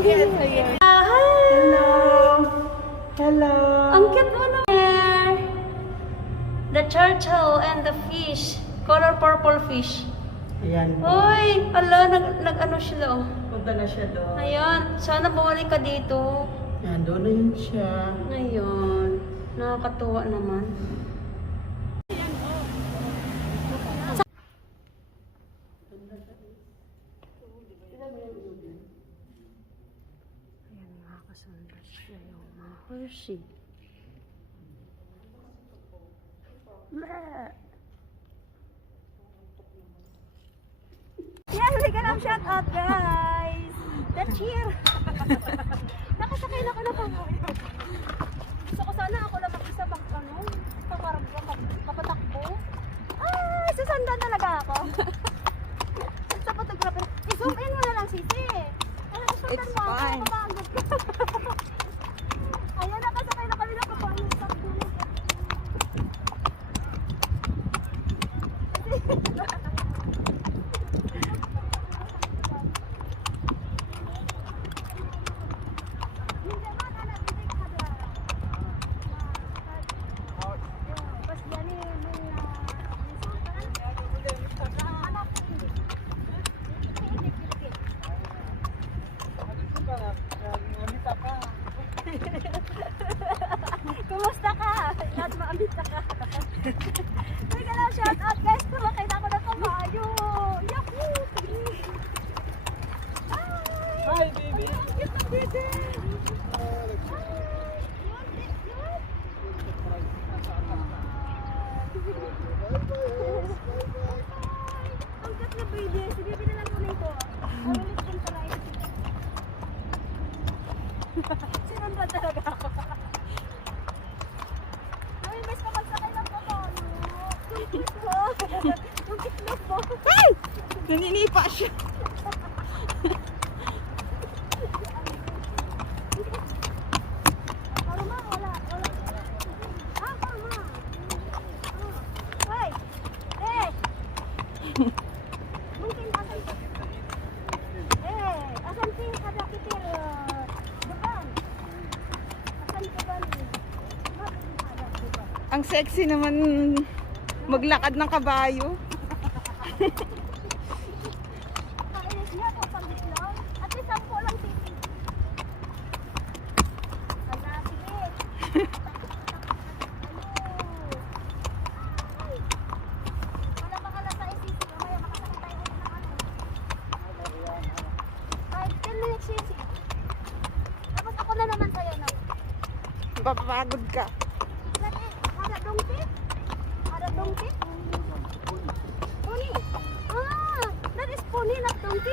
Hello! Hello! Ang cute mo naman! The turtle and the fish. Color purple fish. Ayan. Uy! Ala, nag-ano siya oh. Punta na siya doon. Ayun, sana bumalik ka dito. Ayan, doon na yun siya. Ayun. Nakakatuwa naman. Ayan, nakakasunod siya yung mga Hershey. Yes, we can have shout out, guys. The cheer. Nakasakay na ko na pangoy. Gusto ko sana ako lang mag-isa papatakbo. Ay, susundan talaga ako. Sa photographer. I-zoom in mo na lang, sisi. It's fine. Ayan, nakasakay na kami na papayo. Kumusta ka? Lahat maambita ka. May ka lang shout out guys. Kumakay na ako ng kamayo. Yahoo! Hi, baby! Cute na baby! Ang cute na baby. Si baby na lang muna ito. Ulit kong taray. Sinundan talaga ako. Namimiss ko magsakay ng kamayo. Yung cute mo. Yung kitlog mo. Hey! Naninipa siya. Karma, wala. Ah, karma. Hoy! Mungkin akan akan sih ada kitir depan. Akan depan. Ang sexy naman maglakad ng kabayo. Kainis niya kung pag-islaw. At least 10 lang sisi. Wala, sige. Wala baka nasa sisi. Mamaya makasakit tayo ulit ng ano. 10 minutes sisi. Tapos ako na naman sa'yo na. Papapagod ka. Ada dongkit? Ada dongkit? Pony. Ah, that is pony, not donkey.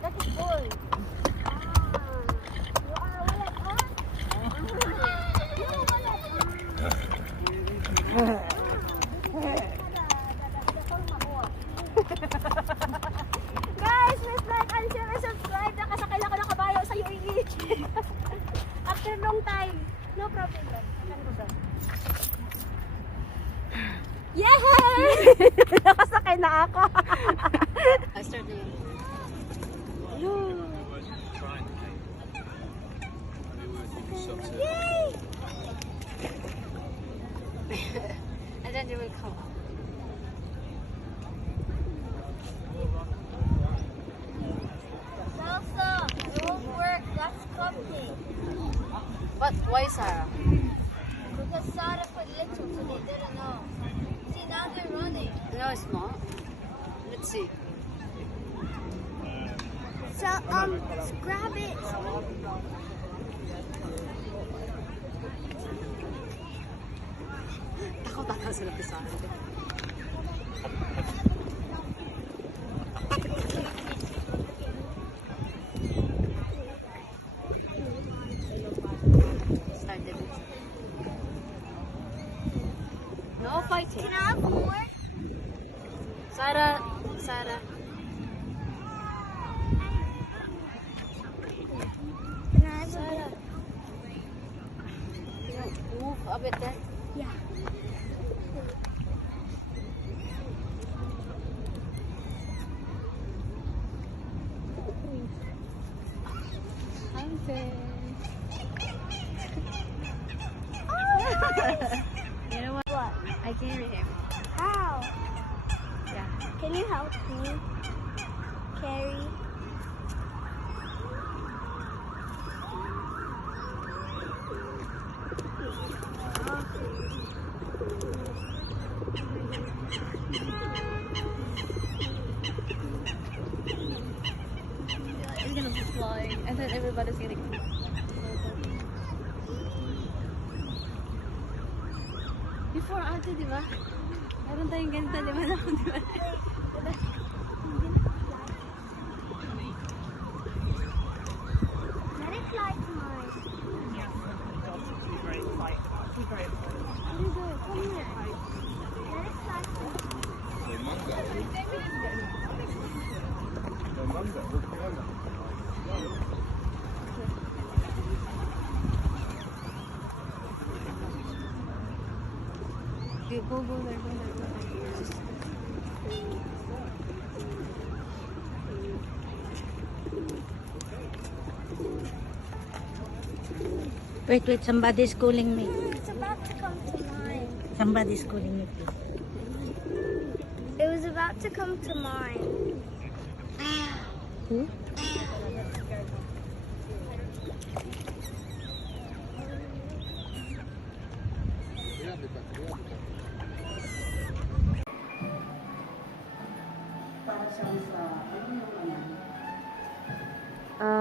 That is boy. You are wallet, huh? You Guys, please like and share and subscribe. Nakasakay na ako ng kabayo sa UAE. After long time. No problem. Akan ko doon. Yay! Nakasakay na ako. I start doing Yay! and then they will come up. Salsa, it won't work. That's crumbling. But why, Sarah? Because Sarah put little, so they didn't know. See, now they're running. No, it's not. Let's see. So, grab it. Takot sila kay Sarah. Started. No fighting. Can I have more? Sarah. Can I have Sarah. Move a bit there. Yeah. You know what? What? I carry him. How? Yeah. Can you help me carry? It's gonna be flying, and then everybody's gonna. Before ate, di ba? Meron tayong ganito, di ba? Di ba? Let it fly to mine. Let it fly to mine. Okay, go there. Wait, somebody's calling me. It's about to come to mine. Somebody's calling me, please. It was about to come to mine. Who?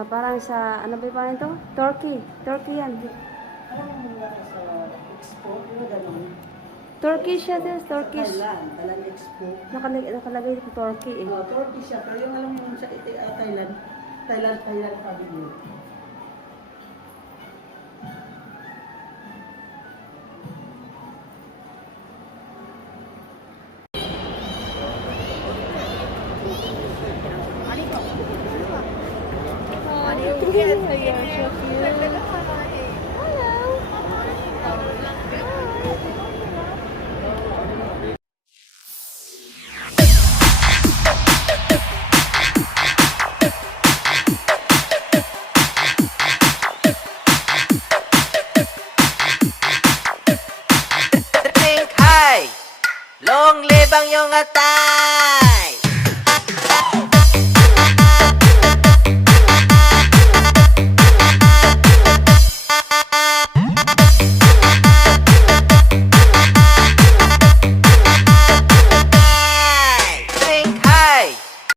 Parang sa, ano ba yung parang ito? Turkey. Turkey yan. Turkey siya, sis. Turkish. Thailand Expo. Nakalagay ito Turkey eh. Turkey siya, pero yung alam mo sa Thailand sabi mo. Drink high, long live ang iyong atay.